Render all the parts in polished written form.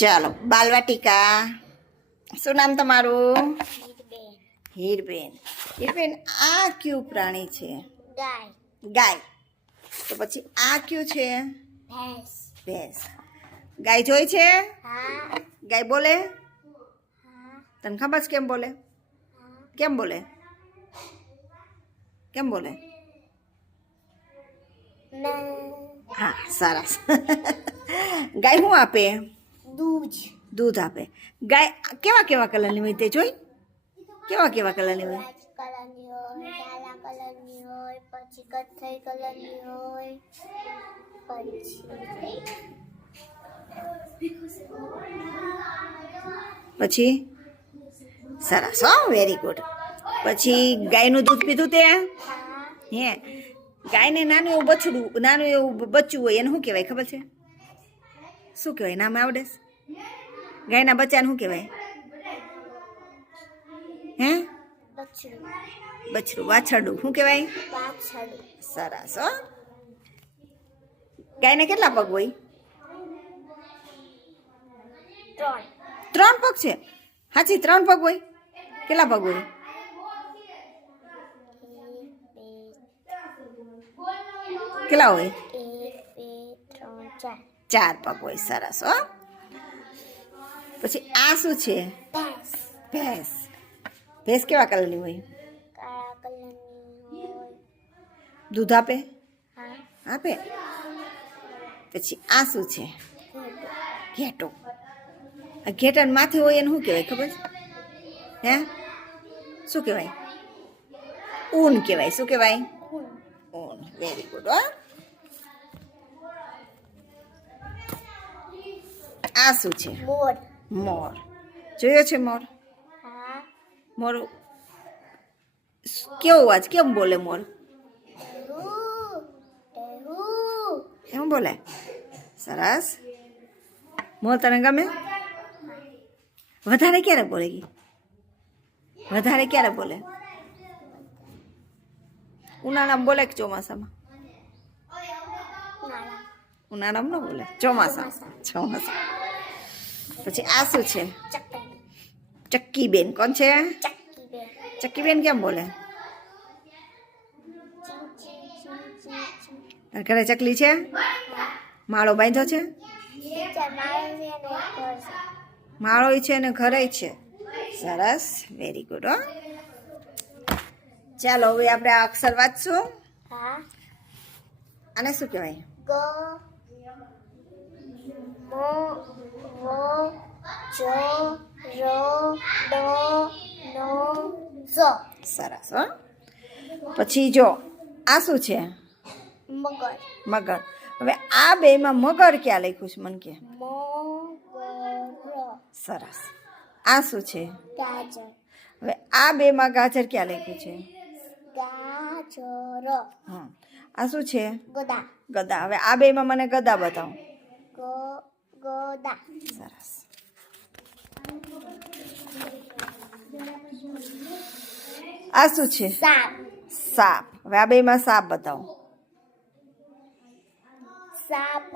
ચાલો બાલવાટિકા. શું નામ તમારું? હીરબેન. હીરબેન, આ કયું પ્રાણી છે? ગાય. ગાય. તો પછી આ કયું છે? ભેંસ. ભેંસ. ગાય જોઈ છે? હા. ગાય બોલે? હા. તને ખબર છે કેમ બોલે? કેમ બોલે? કેમ બોલે? હા, સરસ. ગાય શું આપે? દૂધ. દૂધ આપે. ગાય કેવા કેવા કલરની હોય તે જોઈ? કેવા કેવા કલરની હોય? કલરની હોય, કાળા કલરની હોય, પછી કથ્થઈ કલરની હોય, પછી સરસ. હો, વેરી ગુડ. પછી ગાયનું દૂધ પીધું તે? હે. ગાયને નાનું એવું બચ્ચું હોય એને શું કહેવાય ખબર છે? શું કહેવાય? નામ આવડે? ગાયના બચ્ચાને શું કહેવાય? હે? બછડું. વાછરડું. શું કહેવાય? સરસ. હો. ગાયને કેટલા પગ હોય? 3 પગ છે. હાચી 3 પગ હોય? કેટલા પગ હોય? કેટલા હોય? 4 પગ હોય. સરસ. હો. પછી આ શું છે? ભેંસ. ભેંસ કેવા કલરની હોય? કાળા કલરની હોય. દૂધ આપે? આપે. પછી આ શું છે? ઘેટો. આ ઘેટાને માથે હોય એને શું કહેવાય ખબર છે? હે? શું કહેવાય? ઊન કહેવાય. શું કહેવાય? ઊન. Very good. હો. આ શું છે? મોર. મોર. જોયો છે મોર? હા. મોર કેવો અવાજ કેમ બોલે મોર? એમ બોલે? સરસ. મોર તને ગમે? વધારે ક્યારે બોલે? વધારે ક્યારે બોલે? ઉનાળામાં બોલે કે ચોમાસામાં? ઉનાળામાં ન બોલે, ચોમાસા. પછી આ શું છે? ચક્કીબેન. કોણ છે? ચક્કીબેન કેમ બોલે? તાર ઘરે ચકલી છે? માળો બાંધ્યો છે? માળો છે ને ઘરે છે. સરસ. Very good. હો. ચાલો હવે આપણે આ અક્ષર વાંચશું. આને શું કહેવાય? સરસ. હો. પછી જો આ શું છે? મગર. હવે આ બેમાં મગર ક્યાં લખ્યું છે મને કે? સરસ. આ શું છે? ગાજર. હવે આ બેમાં ગાજર ક્યાં લખ્યું છે? ગાજર. હા. આ શું છે? ગદા. ગદા. હવે આ બેમાં મને ગદા બતાવો. ગદા. સરસ. આ શું છે? સાપ. સાપ. હવે આ બેમાં સાપ બતાવો. સાપ.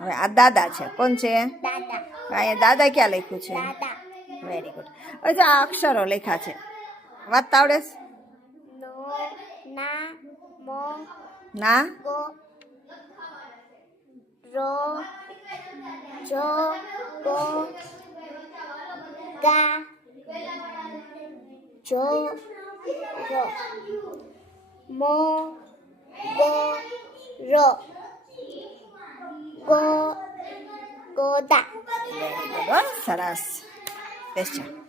હવે આ દાદા છે. કોણ છે? દાદા. અહીંયા દાદા ક્યાં લખ્યું છે? દાદા. Very good. હવે આ અક્ષરો લખ્યા છે. વાંચતા આવડે છે? ના. મો. ના. ગો. રો. જો. ગો. ગા. જો. રો. મો. ગો. રો. ગોદા. સરસ. બેસ જા.